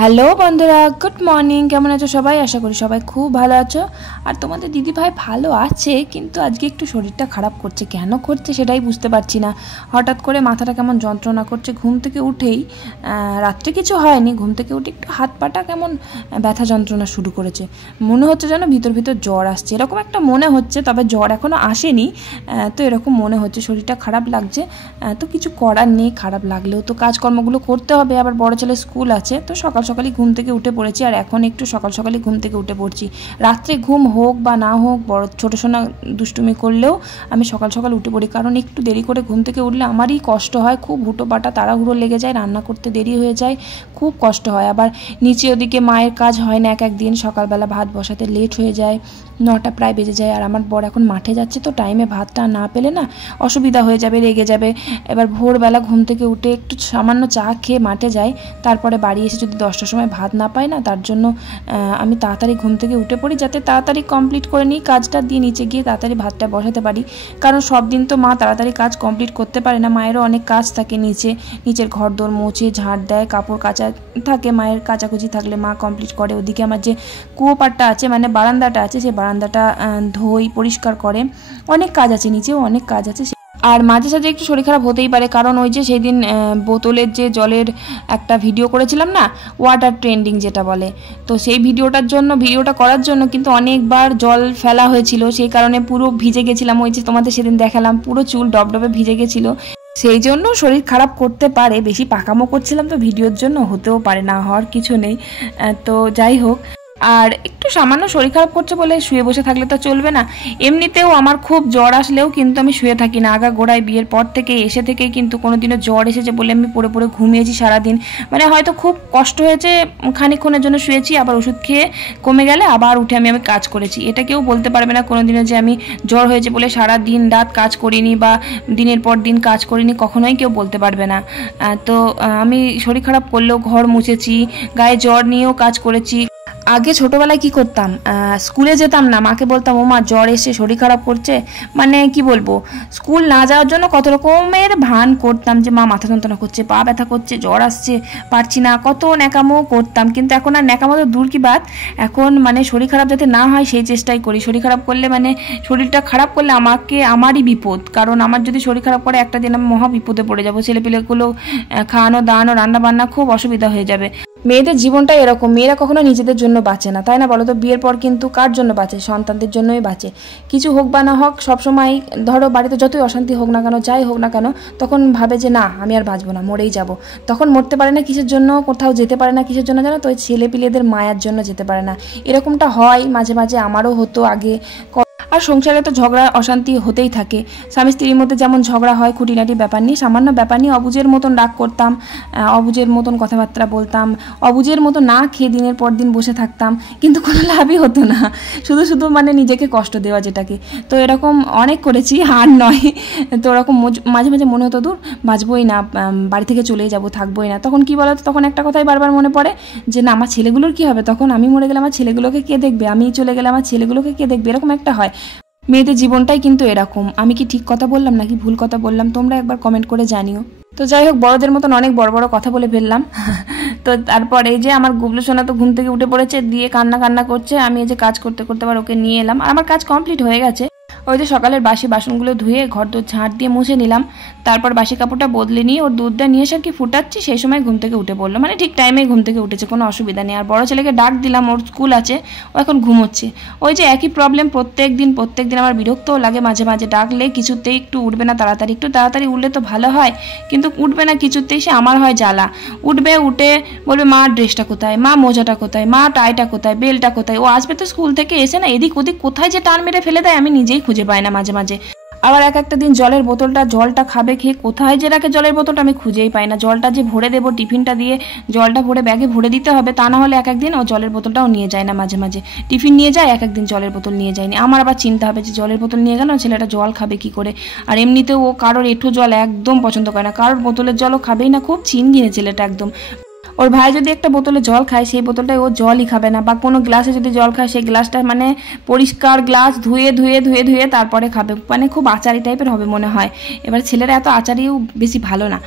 Hello বন্ধুরা, good morning. কেমন আছো সবাই? আশা করি সবাই খুব ভালো আছো। আর তোমাদের দিদিভাই ভালো আছে, কিন্তু আজকে একটু শরীরটা খারাপ করছে। কেন করছে সেটাই বুঝতে পারছি না। হঠাৎ করে মাথাটা কেমন যন্ত্রণা করছে। ঘুম থেকে উঠেই, রাত্রে কিছু হয়নি, ঘুম থেকে উঠে একটু হাত পাটা কেমন ব্যথা যন্ত্রণা শুরু করেছে। মনে হচ্ছে যেন ভিতর ভিতর জ্বর আসছে, এরকম একটা মনে হচ্ছে। তবে জ্বর এখনও আসেনি, তো এরকম মনে হচ্ছে, শরীরটা খারাপ লাগছে। তো কিছু করার নেই, খারাপ লাগলেও তো কাজকর্মগুলো করতে হবে। আবার বড় ছেলে স্কুল আছে, তো সকাল সকালই ঘুম থেকে উঠে পড়েছি। আর এখন একটু সকাল সকালই ঘুম থেকে উঠে পড়ছি। রাত্রে ঘুম হোক বা না হোক, বড় ছোটো সোনা দুষ্টুমি করলেও আমি সকাল সকাল উঠে পড়ি। কারণ একটু দেরি করে ঘুম থেকে উঠলে আমারই কষ্ট হয়, খুব হুটোপাটা তাড়াহুড়ো লেগে যায়, রান্না করতে দেরি হয়ে যায়, খুব কষ্ট হয়। আবার নিচে ওদিকে মায়ের কাজ হয় না, এক দিন সকালবেলা ভাত বসাতে লেট হয়ে যায়, 9টা প্রায় বেজে যায়। আর আমার বর এখন মাঠে যাচ্ছে, তো টাইমে ভাতটা না পেলে না অসুবিধা হয়ে যাবে, রেগে যাবে। এবার ভোরবেলা ঘুম থেকে উঠে একটু সামান্য চা খেয়ে মাঠে যাই, তারপরে বাড়ি এসে যদি 10টার সময় ভাত না পাই না, তার জন্য আমি তাড়াতাড়ি ঘুম থেকে উঠে পড়ি, যাতে তাড়াতাড়ি কমপ্লিট করে নিই কাজটা, দিয়ে নিচে গিয়ে তাড়াতাড়ি ভাতটা বসাতে পারি। কারণ সব দিন তো মা তাড়াতাড়ি কাজ কমপ্লিট করতে পারে না, মায়েরও অনেক কাজ থাকে। নিচের ঘরদোর মোছে, ঝাড় দেয়, কাপড় কাচা থাকে, মায়ের কাচাকুচি থাকলে মা কমপ্লিট করে। ওদিকে আমার যে কুয়োপাড়টা আছে, মানে বারান্দাটা আছে, সেই বারান্দাটা ধোই, পরিষ্কার করে। অনেক কাজ আছে, নিচেও অনেক কাজ আছে। আর মাঝে সাঝে একটু শরীর খারাপ হতেই পারে, কারণ ওই যে সেই দিন বোতলের যে জলের একটা ভিডিও করেছিলাম না, ওয়াটার ট্রেন্ডিং যেটা বলে, তো সেই ভিডিওটা করার জন্য কিন্তু অনেকবার জল ফেলা হয়েছিল। সেই কারণে পুরো ভিজে গেছিলাম। ওই যে তোমাদের সেদিন দেখালাম, পুরো চুল ডবডবে ভিজে গেছিলো। সেই জন্য শরীর খারাপ করতে পারে, বেশি পাকামো করছিলাম তো ভিডিওর জন্য, হতেও পারে, না হওয়ার কিছু নেই। তো যাই হোক, আর একটু সামান্য শরীর খারাপ করছে বলে শুয়ে বসে থাকলে তো চলবে না। এমনিতেও আমার খুব জ্বর আসলেও কিন্তু আমি শুয়ে থাকি না। আগাগোড়ায় বিয়ের পর থেকে এসে থেকেই কিন্তু কোনোদিনও জ্বর এসেছে বলে আমি পড়ে পড়ে ঘুমিয়েছি সারাদিন। মানে হয়তো খুব কষ্ট হয়েছে, খানিকক্ষণের জন্য শুয়েছি, আবার ওষুধ খেয়ে কমে গেলে আবার উঠে আমি কাজ করেছি। এটা কেউ বলতে পারবে না কোনোদিনও যে আমি জ্বর হয়েছে বলে সারা দিন রাত কাজ করিনি বা দিনের পর দিন কাজ করিনি, কখনোই কেউ বলতে পারবে না। তো আমি শরীর খারাপ করলেও ঘর মুছেছি, গায়ে জ্বর নিয়েও কাজ করেছি। আগে ছোটোবেলায় কি করতাম, স্কুলে যেতাম না, মাকে বলতাম ও মা জ্বর এসে শরীর খারাপ করছে, মানে কি বলবো, স্কুল না যাওয়ার জন্য কত রকমের ভান করতাম যে মা মাথা যন্ত্রণা করছে, পা ব্যথা করছে, জ্বর আসছে, পারছি না, কত ন্যাকামো করতাম। কিন্তু এখন আর ন্যাকামো তো দূর কি বাত, এখন মানে শরীর খারাপ যাতে না হয় সেই চেষ্টাই করি। শরীর খারাপ করলে, মানে শরীরটা খারাপ করলে আমারই বিপদ, কারণ আমার যদি শরীর খারাপ করে একটা দিন আমি মহা বিপদে পড়ে যাবো। ছেলেপিলেগুলো খাওয়ানো দাওয়ানো রান্না বান্না খুব অসুবিধা হয়ে যাবে। মেয়েদের জীবনটা এরকম, মেয়েরা কখনো নিজেদের জন্য বাঁচে না, তাই না বলো তো? বিয়ের পর কিন্তু কার জন্য বাঁচে? সন্তানদের জন্যই বাঁচে। কিছু হোক বা না হোক, সবসময় ধরো বাড়িতে যতই অশান্তি হোক না কেন, যাই হোক না কেন, তখন ভাবে যে না আমি আর বাঁচবো না, মরেই যাব। তখন মরতে পারে না কিসের জন্য, কোথাও যেতে পারে না কিসের জন্য জানো তো? ওই ছেলে পিলেদের মায়ার জন্য যেতে পারে না। এরকমটা হয় মাঝে মাঝে, আমারও হতো আগে। আর সংসারে তো ঝগড়া অশান্তি হতেই থাকে। স্বামী স্ত্রীর মধ্যে যেমন ঝগড়া হয় খুঁটিনাটি ব্যাপার নিয়ে, সামান্য ব্যাপার নিয়ে অবুঝের মতন রাগ করতাম, অবুঝের মতন কথাবার্তা বলতাম, অবুঝের মতো না খেয়ে দিনের পর দিন বসে থাকতাম, কিন্তু কোনো লাভই হতো না, শুধু শুধু মানে নিজেকে কষ্ট দেওয়া যেটাকে। তো এরকম অনেক করেছি, আর নয়। তো ওরকম মাঝে মাঝে মনে হতো দূর বাঁচবই না, বাড়ি থেকে চলেই যাব, থাকবোই না। তখন কি বলতো, তখন একটা কথাই বারবার মনে পড়ে যে না আমার ছেলেগুলোর কি হবে, তখন আমি মরে গেলে আমার ছেলেগুলোকে কে দেখবে, আমি চলে গেলে আমার ছেলেগুলোকে কে দেখবে, এরকম একটা হয়। মেয়েদের জীবনটাই কিন্তু এরকম। আমি কি ঠিক কথা বললাম নাকি ভুল কথা বললাম, তোমরা একবার কমেন্ট করে জানিও। তো যাই হোক, বড়দের মতন অনেক বড় বড় কথা বলে ফেললাম। তো তারপর এই যে আমার গুবলু সোনা তো ঘুম থেকে উঠে পড়েছে, দিয়ে কান্না করছে। আমি এই যে কাজ করতে করতে আবার ওকে নিয়ে এলাম, আর আমার কাজ কমপ্লিট হয়ে গেছে। ওই যে সকালের বাসি বাসনগুলো ধুয়ে ঘর দোর ঝাঁট দিয়ে মুছে নিলাম, তারপর বাসি কাপড়টা বদলে নিয়ে ওর দুধটা নিয়ে এসে আর কি ফুটাচ্ছি, সেই সময় ঘুম থেকে উঠে পড়লো। মানে ঠিক টাইমে ঘুম থেকে উঠেছে, কোনো অসুবিধা নেই। আর বড় ছেলেকে ডাক দিলাম, ওর স্কুল আছে, ও এখন ঘুমোচ্ছে। ওই যে একই প্রবলেম, প্রত্যেক দিন আমার বিরক্তও লাগে মাঝে মাঝে। ডাকলে কিছুতেই একটু উঠবে না তাড়াতাড়ি, একটু তাড়াতাড়ি উঠলে তো ভালো হয়, কিন্তু উঠবে না কিছুতেই, সে আমার হয় জ্বালা। উঠে বলবে মা ড্রেসটা কোথায়, মা মোজাটা কোথায়, মা টাইটা কোথায়, বেলটা কোথায়। ও আসবে তো স্কুল থেকে, এসে না এদিক ওদিক কোথায় যে টান মেরে ফেলে দেয় আমি নিজেই খুঁজে পাই না মাঝে মাঝে। আবার একটা দিন জলের বোতলটা, জলটা খাবে, খেয়ে কোথায় যে রাখে জলের বোতলটা আমি খুঁজেই পাই না। জলটা যে ভরে দেবো, টিফিনটা দিয়ে জলটা ভরে ব্যাগে ভরে দিতে হবে, তা না হলে একদিন ও জলের বোতলটাও নিয়ে যায় না। মাঝে মাঝে টিফিন নিয়ে যায়, একদিন জলের বোতল নিয়ে যায়নি। আমার আবার চিন্তা হবে যে জলের বোতল নিয়ে গেল, ছেলেটা জল খাবে কি করে। আর এমনিতেও ও কারোর এঁঠো জল একদম পছন্দ করে না, কারোর বোতলের জলও খাবেই না, খুব চিনঘিনে ছেলেটা একদম। ওর ভাই যদি একটা বোতলে জল খায় সেই বোতলটায় ও জলই খাবে না, বা কোনো গ্লাসে যদি জল খায় সেই গ্লাসটা মানে পরিষ্কার গ্লাস ধুয়ে ধুয়ে ধুয়ে ধুয়ে তারপরে খাবে, মানে খুব আচারি টাইপের হবে মনে হয়। এবার ছেলেরা এত আচারিও বেশি ভালো না।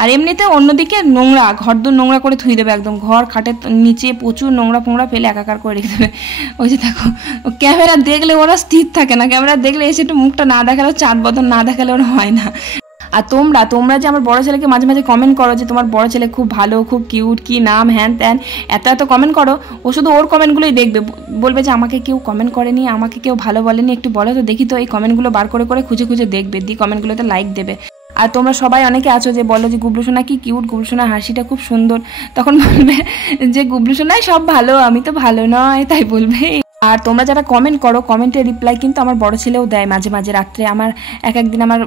আর এমনিতে অন্যদিকে নোংরা, ঘরদোর নোংরা করে ধুয়ে দেবে একদম, ঘর খাটের নিচে প্রচুর নোংরা ফোংরা ফেলে একাকার করে রেখে দেবে। ওই যে দেখো ক্যামেরা দেখলে ওরা স্থির থাকে না, ক্যামেরা দেখলে এসে একটু মুখটা না দেখালেও চাট বদন না দেখালে ওরা হয় না। আর তোমরা যে আমার বড় ছেলেকে মাঝে মাঝে কমেন্ট করো যে তোমার বড় ছেলে খুব ভালো, খুব কিউট, কি নাম, হ্যান ত্যান, এত কমেন্ট করো, ও শুধু ওর কমেন্টগুলোই দেখবে, বলবে যে আমাকে কেউ কমেন্ট করেনি, আমাকে কেউ ভালো বলেনি, একটু বলো তো দেখি। তো এই কমেন্টগুলো বার করে করে খুঁজে খুঁজে দেখবে, দিয়ে কমেন্টগুলোতে লাইক দেবে। আর তোমরা সবাই অনেকে আছো যে বলো যে গুবলু সোনা কি কিউট, গুবলু সোনার হাসিটা খুব সুন্দর, তখন বলবে যে গুবলু সোনাই সব ভালো, আমি তো ভালো নয়, তাই বলবে। আর তোমরা যারা কমেন্ট করো, কমেন্টের রিপ্লাই কিন্তু আমার বড় ছেলেও দেয় মাঝে মাঝে রাত্রে। আমার একদিন আমার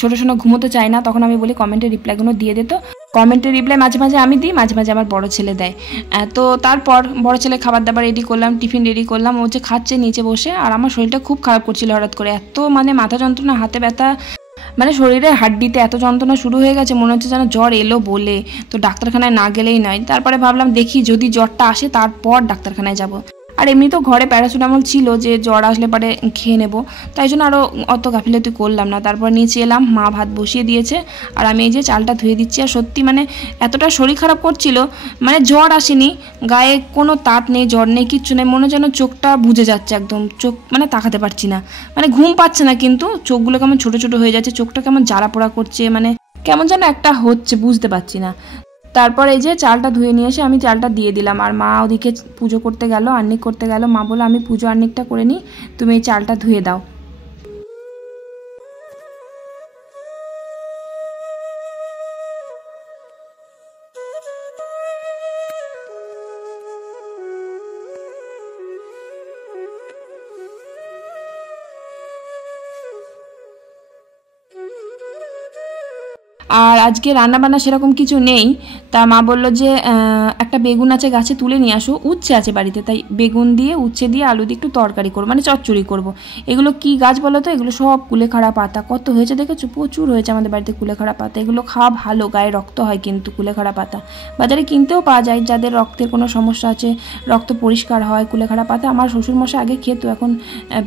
ছোটো সোনা ঘুমোতে চায় না, তখন আমি বলি কমেন্টের রিপ্লাইগুলো দিয়ে দিত। কমেন্টের রিপ্লাই মাঝে মাঝে আমি দিই, মাঝে মাঝে আমার বড় ছেলে দেয়। তো তারপর বড় ছেলে খাবার দাবার রেডি করলাম, টিফিন রেডি করলাম, ও যে খাচ্ছে নিচে বসে। আর আমার শরীরটা খুব খারাপ করছিল হঠাৎ করে, এত মানে মাথা যন্ত্রণা, হাতে ব্যথা, মানে শরীরের হাড্ডিতে এত যন্ত্রণা শুরু হয়ে গেছে, মনে হচ্ছে যেন জ্বর এলো বলে। তো ডাক্তারখানায় না গেলেই নয়। তারপরে ভাবলাম দেখি যদি জ্বরটা আসে তারপর ডাক্তারখানায় যাব। আর এমনি তো ঘরে প্যারাসিটামল ছিল যে জ্বর আসলে পরে খেয়ে নেব, তাই জন্য আরও অত গাফিলতি করলাম না। তারপর নিচে এলাম, মা ভাত বসিয়ে দিয়েছে, আর আমি এই যে চালটা ধুয়ে দিচ্ছি। আর সত্যি মানে এতটা শরীর খারাপ করছিল, মানে জ্বর আসেনি, গায়ে কোনো তাপ নেই, জ্বর নেই, কিচ্ছু নেই, মনে যেন চোখটা বুজে যাচ্ছে একদম, চোখ মানে তাকাতে পারছি না, মানে ঘুম পাচ্ছে না, কিন্তু চোখগুলো কেমন ছোটো ছোটো হয়ে যাচ্ছে, চোখটা কেমন জ্বালা পোড়া করছে, মানে কেমন যেন একটা হচ্ছে, বুঝতে পারছি না। তারপর এই যে চালটা ধুয়ে নিয়ে এসে আমি চালটা দিয়ে দিলাম। আর মা ওদিকে পুজো করতে গেল, আর্নিক করতে গেল। মা বললো আমি পুজো আর্নিকটা করে নিই, তুমি এই চালটা ধুয়ে দাও। আর আজকে রান্নাবান্না সেরকম কিছু নেই। তা মা বললো যে একটা বেগুন আছে গাছে, তুলে নিয়ে আসো, উচ্ছে আছে বাড়িতে, তাই বেগুন দিয়ে উচ্ছে দিয়ে আলু দিয়ে একটু তরকারি করবো, মানে চচ্চড়ি করবো। এগুলো কি গাছ বলো তো? এগুলো সব কুলেখাড়া পাতা। কত হয়েছে দেখেছো? প্রচুর হয়েছে আমাদের বাড়িতে কুলেখাড়া পাতা। এগুলো খাওয়া ভালো, গায়ে রক্ত হয় কিন্তু কুলেখাড়া পাতা। বাজারে কিনতেও পাওয়া যায়, যাদের রক্তের কোনো সমস্যা আছে, রক্ত পরিষ্কার হয়, কুলেখাড়া পাতা। আমার শ্বশুরমশাই আগে খেতো, এখন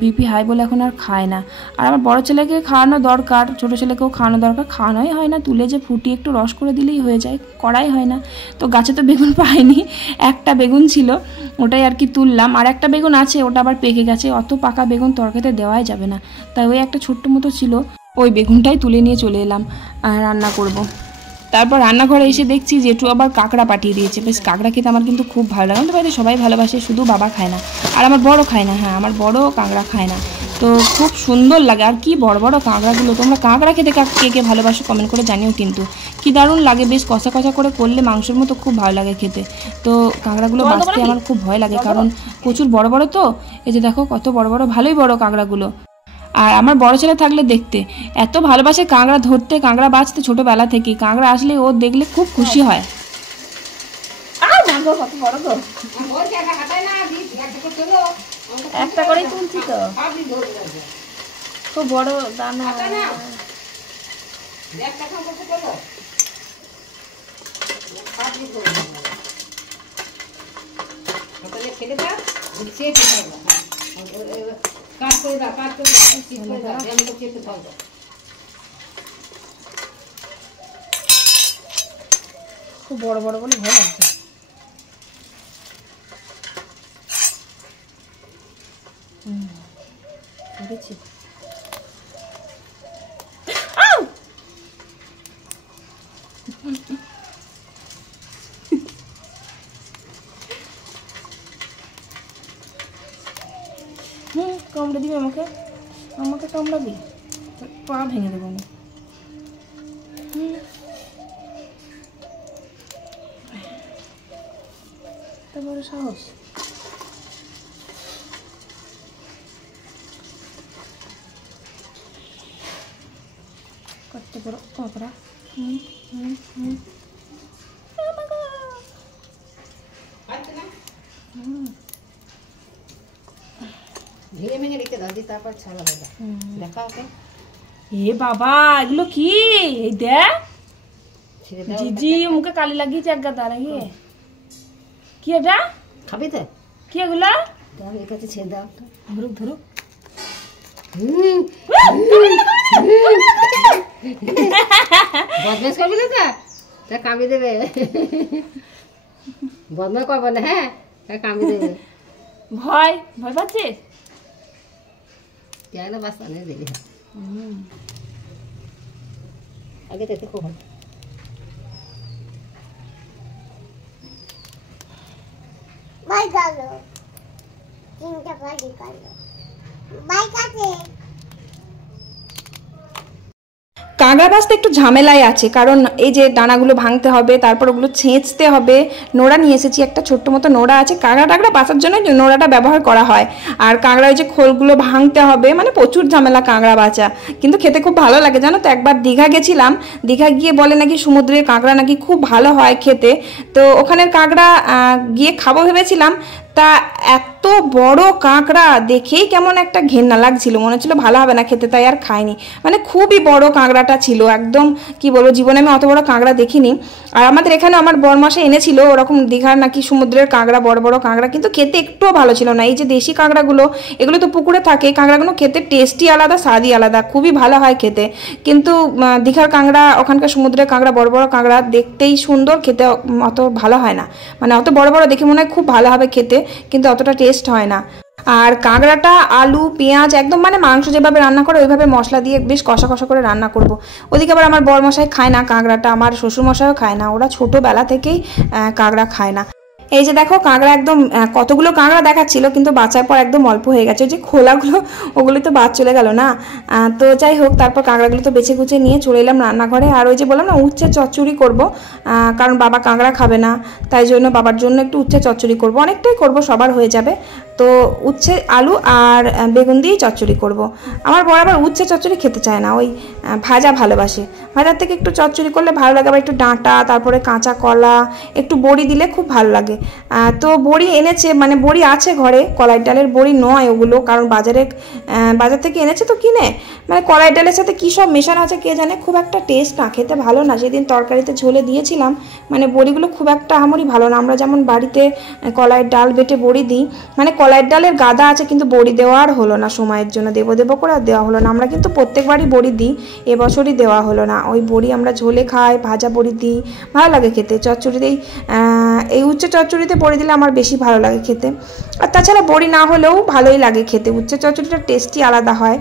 বিপি হাই বলে এখন আর খায় না। আর আমার বড় ছেলেকে খাওয়ানো দরকার, ছোটো ছেলেকেও খাওয়ানো দরকার, খাওয়ানোই হয় না। তুলে যে ফুটিয়ে একটু রস করে দিলেই হয়ে যায়, করাই হয় না। তো গাছে তো বেগুন পাইনি, একটা বেগুন ছিল, ওটাই আর কি তুললাম। আর একটা বেগুন আছে, ওটা আবার পেকে গেছে, অত পাকা বেগুন তরকারিতে দেওয়াই যাবে না, তাই ওই একটা ছোট্ট মতো ছিল, ওই বেগুনটাই তুলে নিয়ে চলে এলাম রান্না করব। তারপর রান্নাঘরে এসে দেখছি জেঠু আবার কাঁকড়া পাঠিয়ে দিয়েছে। বেশ কাঁকড়া খেতে আমার কিন্তু খুব ভালো লাগে, আমাদের বাড়িতে সবাই ভালোবাসে, শুধু বাবা খায় না, আর আমার বড় খায় না। হ্যাঁ, আমার বড় কাঁকড়া খায় না, তো খুব সুন্দর লাগে। আর কি বড় বড় কাঁকড়াগুলো! তোমরা কাঁকড়া খেতে কে কে ভালোবাসো কমেন্ট করে জানিও কিন্তু। কি দারুণ লাগে, বেশ কষা কষা করে করলে মাংসের মতো খুব ভালো লাগে খেতে। তো কাঁকড়াগুলো বাঁচতে আমার খুব ভয় লাগে, কারণ প্রচুর বড় বড় তো। এই যে দেখো কত বড় বড়, ভালোই বড় কাঁকড়াগুলো। আর আমার বড় ছেলে থাকলে দেখতে এত ভালোবাসে কাঁকড়া ধরতে, কাঁকড়া বাঁচতে, ছোটবেলা থেকেই। কাঁকড়া আসলে ও দেখলে খুব খুশি হয়। একটা করেই তুলছি তো, খুব বড় দানা। খুব বড় বড় বলে ভয় লাগছে। দেখেছি কামড়ে দিবি আমাকে, আমাকে কামড়াবি, পা ভেঙে দেবো আমি। তারপরে সাহস। কত বড় কাঁকড়া! ভেঙে ভেঙে রেখে দাও, দিয়ে তারপর ছাড়া হবে। দেখা ওকে। এ বাবা, এগুলো কি? এই দেখ, ছেড়ে দাও। জিজি মুখে কালি লাগিয়েছে এক গাদা নাকি? কি এটা? খাবি তো? কি এগুলা? দাও এর কাছে ছেড়ে দাও। ধরুক ধরুক। বদমাস করবি না তো? তা কামড়ে দেবে। বদমাস করবো না, হ্যাঁ? তা কামড়ে দেবে। ভয় ভয় পাচ্ছিস? কেন বাস্তা নেই দেরি হয়। আগে দেখতে খুব ভালো। বাই গেল তিনটা বাড়ি গেল বাই কাছে কাঁকড়া ভাজতে একটু ঝামেলায় আছে, কারণ এই যে দানাগুলো ভাঙতে হবে, তারপর ওগুলো ছেঁচতে হবে। নোড়া নিয়ে এসেছি, একটা ছোট্ট মতো নোড়া আছে। কাঁকড়া টাকড়া বাঁচার জন্য নোড়াটা ব্যবহার করা হয়। আর কাঁকড়া ওই যে খোলগুলো ভাঙতে হবে, মানে প্রচুর ঝামেলা কাঁকড়া বাঁচা। কিন্তু খেতে খুব ভালো লাগে জানো তো। একবার দীঘা গেছিলাম, দীঘা গিয়ে বলে নাকি সমুদ্রের কাঁকড়া নাকি খুব ভালো হয় খেতে। তো ওখানের কাঁকড়া গিয়ে খাবো ভেবেছিলাম, তা এত বড় কাঁকড়া দেখেই কেমন একটা ঘেন্না লাগছিল, মনে হচ্ছিল ভালো হবে না খেতে, তাই আর খাইনি। মানে খুবই বড় কাঁকড়াটা ছিল, একদম কি বলবো, জীবনে আমি অত বড় কাঁকড়া দেখিনি। আর আমাদের এখানে আমার বরমাসে এনেছিল ওরকম দীঘার নাকি সমুদ্রের কাঁকড়া, বড় বড় কাঁকড়া, কিন্তু খেতে একটুও ভালো ছিল না। এই যে দেশি কাঁকড়াগুলো, এগুলো তো পুকুরে থাকে, কাঁকড়াগুলো খেতে টেস্টই আলাদা, স্বাদই আলাদা, খুবই ভালো হয় খেতে। কিন্তু দীঘার কাঁকড়া, ওখানকার সমুদ্রের কাঁকড়া, বড় বড় কাঁকড়া দেখতেই সুন্দর, খেতে অত ভালো হয় না। মানে অত বড় বড় দেখে মনে হয় খুব ভালো হবে খেতে, কিন্তু অতটা টেস্ট হয় না। আর কাঁকড়াটা আলু পেঁয়াজ একদম মানে মাংস যেভাবে রান্না করে ওইভাবে মশলা দিয়ে বেশ কষা কষা করে রান্না করব। ওদিকে আবার আমার বরমশাই খায় না কাঁকড়াটা, আমার শ্বশুরমশাইও খায় না, ওরা ছোটোবেলা থেকেই কাঁকড়া খায় না। এই যে দেখো কাঁকড়া একদম কতগুলো কাঁকড়া দেখাচ্ছিল, কিন্তু বাঁচার পর একদম অল্প হয়ে গেছে। ওই যে খোলাগুলো ওগুলো তো বাদ চলে গেল না। তো যাই হোক, তারপর কাঁকড়াগুলো তো বেছে কুচে নিয়ে চলে এলাম রান্নাঘরে। আর ওই যে বললাম না উচ্ছে চচ্চড়ি করব, কারণ বাবা কাঁকড়া খাবে না, তাই জন্য বাবার জন্য একটু উচ্ছে চচ্চড়ি করব, অনেকটাই করব, সবার হয়ে যাবে। তো উচ্ছে আলু আর বেগুন দিয়েই চচ্চড়ি করব। আমার বড় আবার উচ্ছে চচ্চড়ি খেতে চায় না, ওই ভাজা ভালোবাসে। ভাজার থেকে একটু চচ্চড়ি করলে ভালো লাগে। আবার একটু ডাঁটা, তারপরে কাঁচা কলা, একটু বড়ি দিলে খুব ভালো লাগে। তো বড়ি এনেছে, মানে বড়ি আছে ঘরে, কলাই ডালের বড়ি নয় ওগুলো, কারণ বাজার থেকে এনেছে তো কিনে। মানে কলাই ডালের সাথে কী সব মেশানো আছে কে জানে, খুব একটা টেস্ট না, খেতে ভালো না। সেদিন তরকারিতে ঝোলে দিয়েছিলাম, মানে বড়িগুলো খুব একটা আহামরি ভালো না। আমরা যেমন বাড়িতে কলাইয়ের ডাল বেটে বড়ি দিই, মানে কলাইয়ের ডালের গাদা আছে, কিন্তু বড়ি দেওয়া আর হলো না সময়ের জন্য, দেবো করে আর দেওয়া হলো না। আমরা কিন্তু প্রত্যেকবারই বড়ি দিই, এবছরই দেওয়া হলো না। ওই বড়ি আমরা ঝোলে খাই, ভাজা বড়ি দিই, ভালো লাগে খেতে। চচ্চড়িতেই এই উচ্ছে চচ্চড়িতে বড়ি দিলে আমার বেশি ভালো লাগে খেতে। আর তাছাড়া বড়ি না হলেও ভালোই লাগে খেতে, উচ্ছে চচ্চড়িটা টেস্টই আলাদা হয়।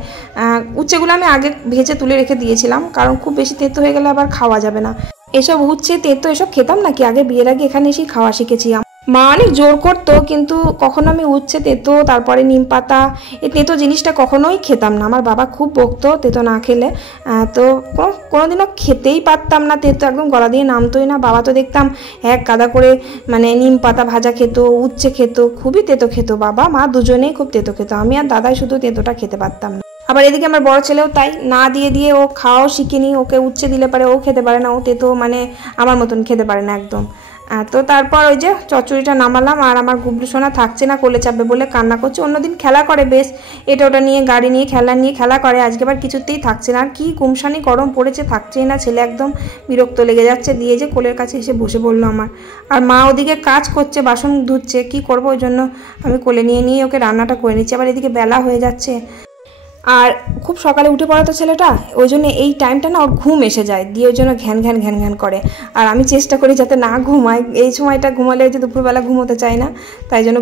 উচ্ছেগুলো আমি আগে ভেজে তুলে রেখে দিয়েছিলাম, কারণ খুব বেশি তেতো হয়ে গেলে আবার খাওয়া যাবে না। এসব উচ্ছে তেতো এসব খেতাম নাকি আগে, বিয়ের আগে এখানে এসেই খাওয়া শিখেছি। মা অনেক জোর করতো, কিন্তু কখনো আমি উচ্ছে তেতো, তারপরে নিম পাতা, এই তেতো জিনিসটা কখনোই খেতাম না। আমার বাবা খুব বকতো তেতো না খেলে, তো কোনোদিনও খেতেই পারতাম না তেতো, একদম গলা দিয়ে নামতোই না। বাবা তো দেখতাম এক গাদা করে মানে নিম পাতা ভাজা খেত, উচ্ছে খেত, খুবই তেতো খেত। বাবা মা দুজনেই খুব তেতো খেত, আমি আর দাদাই শুধু তেতোটা খেতে পারতাম না। আবার এদিকে আমার বড় ছেলেও তাই, না দিয়ে ও খাওয়াও শিখিনি। ওকে উচ্ছে দিলে পারে ও খেতে পারে না, ও তেতো মানে আমার মতন খেতে পারে না একদম। তো তারপর ওই যে চচ্চড়িটা নামালাম, আর আমার গুবলু সোনা থাকছে না, কোলে চাপবে বলে কান্না করছে। অন্যদিন খেলা করে বেশ, এটা ওটা নিয়ে, গাড়ি নিয়ে খেলা করে, আজকে আবার কিছুতেই থাকছে না। আর কি গুমসানি গরম পড়েছে, থাকছেই না ছেলে, একদম বিরক্ত লেগে যাচ্ছে। দিয়ে যে কোলের কাছে এসে বসে বললো আমার। আর মা ওদিকে কাজ করছে, বাসন ধুচ্ছে, কি করবো, ওই জন্য আমি কোলে নিয়ে ওকে রান্নাটা করে নিচ্ছি। আবার এদিকে বেলা হয়ে যাচ্ছে, আর খুব সকালে উঠে পড়া তো ছেলেটা, ওই জন্য এই টাইমটা না ওর ঘুম এসে যায়, দিয়ে ওই জন্য ঘ্যান ঘ্যান করে। আর আমি চেষ্টা করি যাতে না ঘুমায়, এই সময়টা ঘুমালে যে দুপুরবেলা ঘুমোতে চাই না, তাই জন্য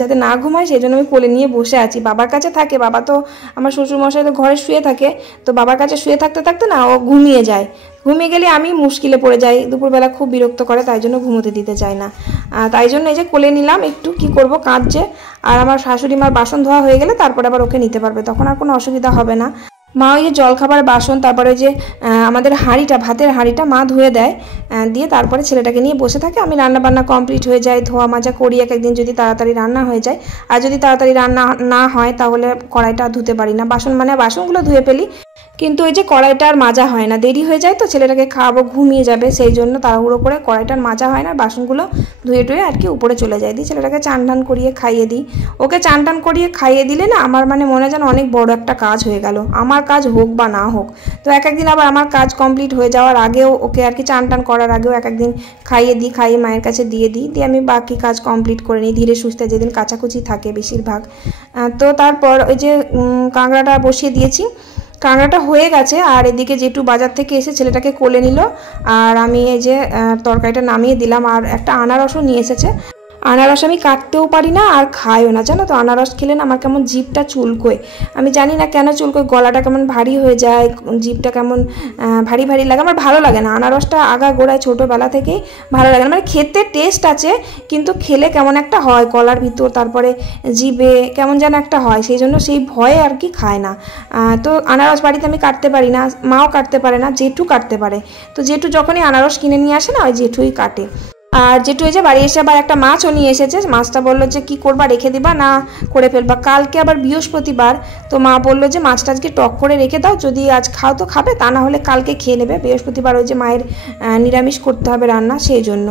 যাতে না ঘুমায় সেই জন্য আমি কোলে নিয়ে বসে আছি। বাবার কাছে থাকে, বাবা তো আমার শ্বশুরমশাই তো ঘরে শুয়ে থাকে, তো বাবার কাছে শুয়ে থাকতে না ও ঘুমিয়ে যায়। ঘুমিয়ে গেলে আমি মুশকিলে পড়ে যাই, দুপুরবেলা খুব বিরক্ত করে, তাই জন্য ঘুমোতে দিতে চায় না। তাই জন্য এই যে কোলে নিলাম, একটু কি করব কাঁদছে। আর আমার শাশুড়ি মার বাসন ধোয়া হয়ে গেলে তারপরে আবার ওকে নিতে পারবে, তখন আর কোনো অসুবিধা হবে না। মা ওই যে জলখাবার বাসন, তারপরে ওই যে আমাদের হাঁড়িটা, ভাতের হাঁড়িটা মা ধুয়ে দেয়, দিয়ে তারপরে ছেলেটাকে নিয়ে বসে থাকে। আমি রান্নাবান্না কমপ্লিট হয়ে যায়, ধোয়া মাজা করি এক একদিন যদি তাড়াতাড়ি রান্না হয়ে যায়। আর যদি তাড়াতাড়ি রান্না না হয় তাহলে কড়াইটা ধুতে পারি না, বাসনগুলো ধুয়ে ফেলি, কিন্তু ওই যে কড়াইটার মাজা হয় না, দেরি হয়ে যায় তো, ছেলেটাকে খাওয়াবো, ঘুমিয়ে যাবে, সেই জন্য তাড়াহুড়ো করে কড়াইটার মাজা হয় না, বাসনগুলো ধুয়ে টুয়ে আর কি উপরে চলে যায়। দিয়ে ছেলেটাকে চান টান করিয়ে খাইয়ে দিই। ওকে চান টান করিয়ে খাইয়ে দিলে না আমার মানে মনে যেন অনেক বড় একটা কাজ হয়ে গেল। আমার কাজ হোক বা না হোক। তো এক একদিন আবার আমার কাজ কমপ্লিট হয়ে যাওয়ার আগেও ওকে আর কি চান টান করার আগেও এক একদিন খাইয়ে দিই, খাইয়ে মায়ের কাছে দিয়ে আমি বাকি কাজ কমপ্লিট করে নিই ধীরে সুস্থে, যেদিন কাচাকুচি থাকে বেশিরভাগ। তো তারপর ওই যে কাঁকড়াটা বসিয়ে দিয়েছি, কাঁকড়াটা হয়ে গেছে। আর এদিকে জেঠু বাজার থেকে এসে ছেলেটাকে কোলে নিল, আর আমি এই যে তরকারিটা নামিয়ে দিলাম। আর একটা আনারসও নিয়ে এসেছে। আনারস আমি কাটতেও পারি না আর খাইও না, জানো তো। আনারস খেলে না আমার কেমন জিভটা চুলকোয়, আমি জানি না কেন চুলকোয়, গলাটা কেমন ভারী হয়ে যায়, জিভটা কেমন ভারী ভারী লাগে, আমার ভালো লাগে না। আনারসটা আগা গোড়ায় ছোটোবেলা থেকেই ভালো লাগে না, মানে খেতে টেস্ট আছে কিন্তু খেলে কেমন একটা হয় গলার ভিতর, তারপরে জিভে কেমন যেন একটা হয়, সেই জন্য সেই ভয়ে আর কি খায় না। তো আনারস বাড়িতে আমি কাটতে পারি না, মাও কাটতে পারে না, জেঠু কাটতে পারে। তো জেঠু যখনই আনারস কিনে নিয়ে আসে না, ওই জেঠুই কাটে। আর জেঠু এই যে বাড়ি এসে আবার একটা মাছও নিয়ে এসেছে। মাছটা বললো যে কি করবা, রেখে দিবা না করে ফেলবা, কালকে আবার বৃহস্পতিবার। তো মা বললো যে মাছটা আজকে টক করে রেখে দাও, যদি আজ খাও তো খাবে, তা না হলে কালকে খেয়ে নেবে। বৃহস্পতিবার ওই যে মায়ের নিরামিষ করতে হবে রান্না, সেই জন্য।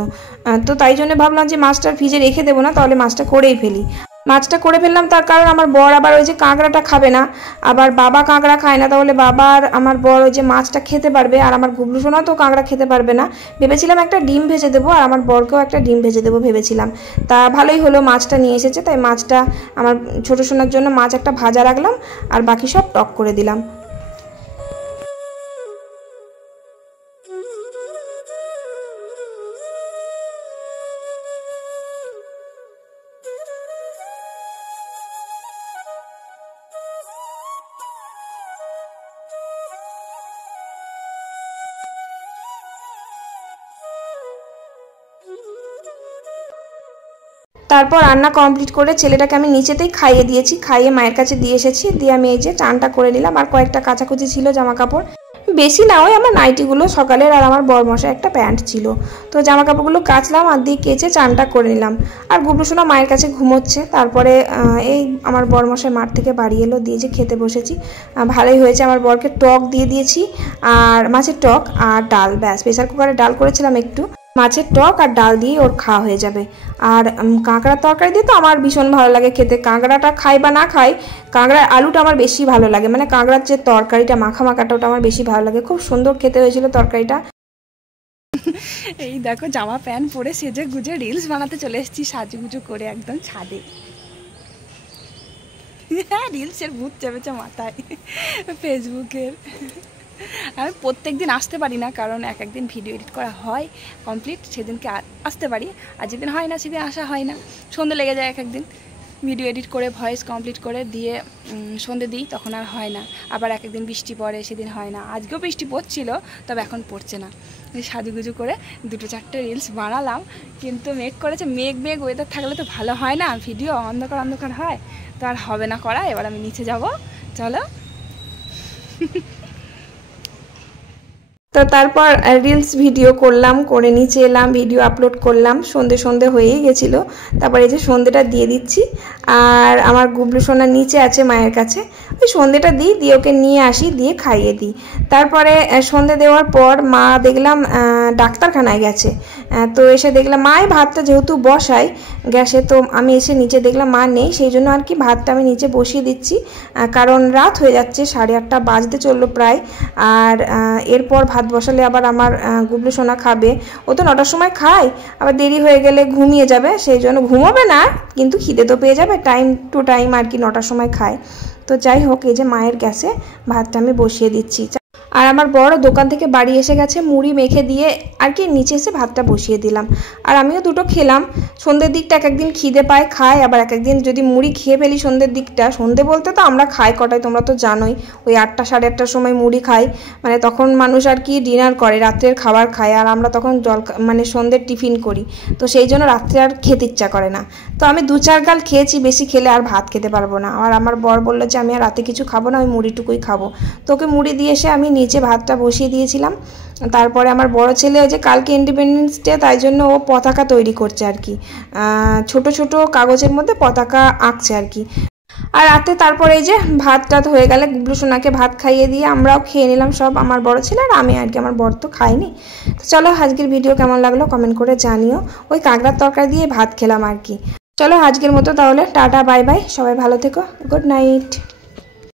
তো তাই জন্য ভাবলাম যে মাছটা ফ্রিজে রেখে দেবো না, তাহলে মাছটা করেই ফেলি। মাছটা করে ফেললাম, তার কারণ আমার বর আবার ওই যে কাঁকড়াটা খাবে না, আবার বাবা কাঁকড়া খায় না, তাহলে বাবা আর আমার বর ওই যে মাছটা খেতে পারবে, আর আমার গুবলু সোনা তো কাঁকড়া খেতে পারবে না। ভেবেছিলাম একটা ডিম ভেজে দেবো, আর আমার বরকেও একটা ডিম ভেজে দেবো ভেবেছিলাম। তা ভালোই হলো, মাছটা নিয়ে এসেছে, তাই মাছটা আমার ছোটো সোনার জন্য মাছ একটা ভাজা রাখলাম, আর বাকি সব টক করে দিলাম। তারপর রান্না কমপ্লিট করে ছেলেটাকে আমি নিচেতেই খাইয়ে দিয়েছি, খাইয়ে মায়ের কাছে দিয়ে এসেছি। দিয়ে আমি এই যে চানটা করে নিলাম, আর কয়েকটা কাচাকুচি ছিল জামা কাপড়, বেশি না, ওই আমার নাইটিগুলো সকালের, আর আমার বরমশাই একটা প্যান্ট ছিল, তো জামা কাপড়গুলো কাচলাম আর দিয়ে কেচে চানটা করে নিলাম। আর গুবলু সোনা মায়ের কাছে ঘুমোচ্ছে। তারপরে এই আমার বরমশাই মাঠ থেকে বাড়ি এলো, দিয়ে যে খেতে বসেছি। ভালোই হয়েছে, আমার বরকে টক দিয়ে দিয়েছি, আর মাছের টক আর ডাল, ব্যাস। প্রেসার কুকারে ডাল করেছিলাম একটু, মাছের টক আর ডাল দিয়ে ওর খাওয়া হয়ে যাবে। আর কাঁকড়ার তরকারি দিয়ে তো আমার ভীষণ ভালো লাগে খেতে, কাঁকড়াটা খাই বা না খাই, কাঁকড়ার আলুটা আমার বেশি ভালো লাগে, মানে কাঁকড়ার যে তরকারিটা মাখা মাখাটা ওটা আমার বেশি ভালো লাগে। খুব সুন্দর খেতে হয়েছিল তরকারিটা। এই দেখো জামা প্যান্ট পরে সেজে গুজে রিলস বানাতে চলে এসেছি, সাজুগুজু করে একদম ছাদে। হ্যাঁ, রিলসের ভূত চেপেছে মাথায় ফেসবুকের। আমি প্রত্যেক দিন আসতে পারি না, কারণ এক একদিন ভিডিও এডিট করা হয় কমপ্লিট, সেদিনকে আসতে পারি, আর যেদিন হয় না সেদিন আসা হয় না। সন্ধে লেগে যায় এক একদিন, ভিডিও এডিট করে ভয়েস কমপ্লিট করে দিয়ে সন্ধে দিই, তখন আর হয় না। আবার এক একদিন বৃষ্টি পড়ে, সেদিন হয় না। আজকেও বৃষ্টি পড়ছিল, তবে এখন পড়ছে না। সাজুগুজু করে 2-4টে রিলস বানালাম, কিন্তু মেঘ করেছে, মেঘ ওয়েদার থাকলে তো ভালো হয় না, ভিডিও অন্ধকার অন্ধকার হয়, তো আর হবে না করা। এবার আমি নিচে যাব, চলো। তো তারপর রিলস ভিডিও করলাম, করে নিচে এলাম, ভিডিও আপলোড করলাম। সন্ধে হয়েই গেছিলো। তারপর এই যে সন্ধেটা দিয়ে দিচ্ছি, আর আমার গুবলু সোনা নিচে আছে মায়ের কাছে, ওই সন্ধেটা দিয়ে ওকে নিয়ে আসি, দিয়ে খাইয়ে দিই। তারপরে সন্ধে দেওয়ার পর মা দেখলাম ডাক্তারখানায় গেছে। তো এসে দেখলাম মায়ের ভাতটা যেহেতু বসাই গ্যাসে, তো আমি এসে নিচে দেখলাম মা নেই, সেই জন্য আর কি ভাতটা আমি নিচে বসিয়ে দিচ্ছি, কারণ রাত হয়ে যাচ্ছে, 8:30 বাজতে চললো প্রায়। আর এরপর ভাত বসালে আবার আমার গুবলু সোনা খাবে, ও তো 9টার সময় খায়, আবার দেরি হয়ে গেলে ঘুমিয়ে যাবে, সেই জন্য ঘুমোবে না কিন্তু খিদে তো পেয়ে যাবে, টাইম টু টাইম আর কি 9টার সময় খায়। তো যাই হোক, এই যে মায়ের গ্যাসে ভাতটা আমি বসিয়ে দিচ্ছি। আর আমার বড় দোকান থেকে বাড়ি এসে গেছে, মুড়ি মেখে দিয়ে আর কি নিচে এসে ভাতটা বসিয়ে দিলাম। আর আমিও দুটো খেলাম। সন্ধ্যের দিকটা এক একদিন খিদে পায়, খাই, আবার এক একদিন যদি মুড়ি খেয়ে ফেলি সন্ধ্যের দিকটা, সন্ধ্যে বলতে তো আমরা খাই কটায় তোমরা তো জানোই, ওই 8টা 8:30টার সময় মুড়ি খাই, মানে তখন মানুষ আর কি ডিনার করে, রাত্রের খাবার খায়, আর আমরা তখন মানে সন্ধ্যের টিফিন করি, তো সেই জন্য রাত্রে আর খেতে ইচ্ছা করে না। তো আমি 2-4 গাল খেয়েছি, বেশি খেলে আর ভাত খেতে পারবো না। আর আমার বর বললো যে আমি আর রাতে কিছু খাবো না, ওই মুড়িটুকুই খাবো। তো ওকে মুড়ি দিয়ে এসে আমি নিচে ভাতটা বসিয়ে দিয়েছিলাম। তারপরে আমার বড় ছেলে ওই যে কালকে ইন্ডিপেন্ডেন্স ডে, তাই জন্য ও পতাকা তৈরি করছে আর কি, ছোট ছোট কাগজের মধ্যে পতাকা আঁকছে আর কি। আর রাতে তারপরে এই যে ভাত টাত হয়ে গেলে গুবলু সোনাকে ভাত খাইয়ে দিয়ে আমরাও খেয়ে নিলাম সব, আমার বড় ছেলে আর আমি আর কি, আমার বর তো খাইনি। তো চলো, আজকের ভিডিও কেমন লাগলো কমেন্ট করে জানিও। ওই কাঁকড়ার তরকারি দিয়ে ভাত খেলাম আর কি। চলো আজকের মতো তাহলে টাটা, বাই বাই, সবাই ভালো থেকো, গুড নাইট।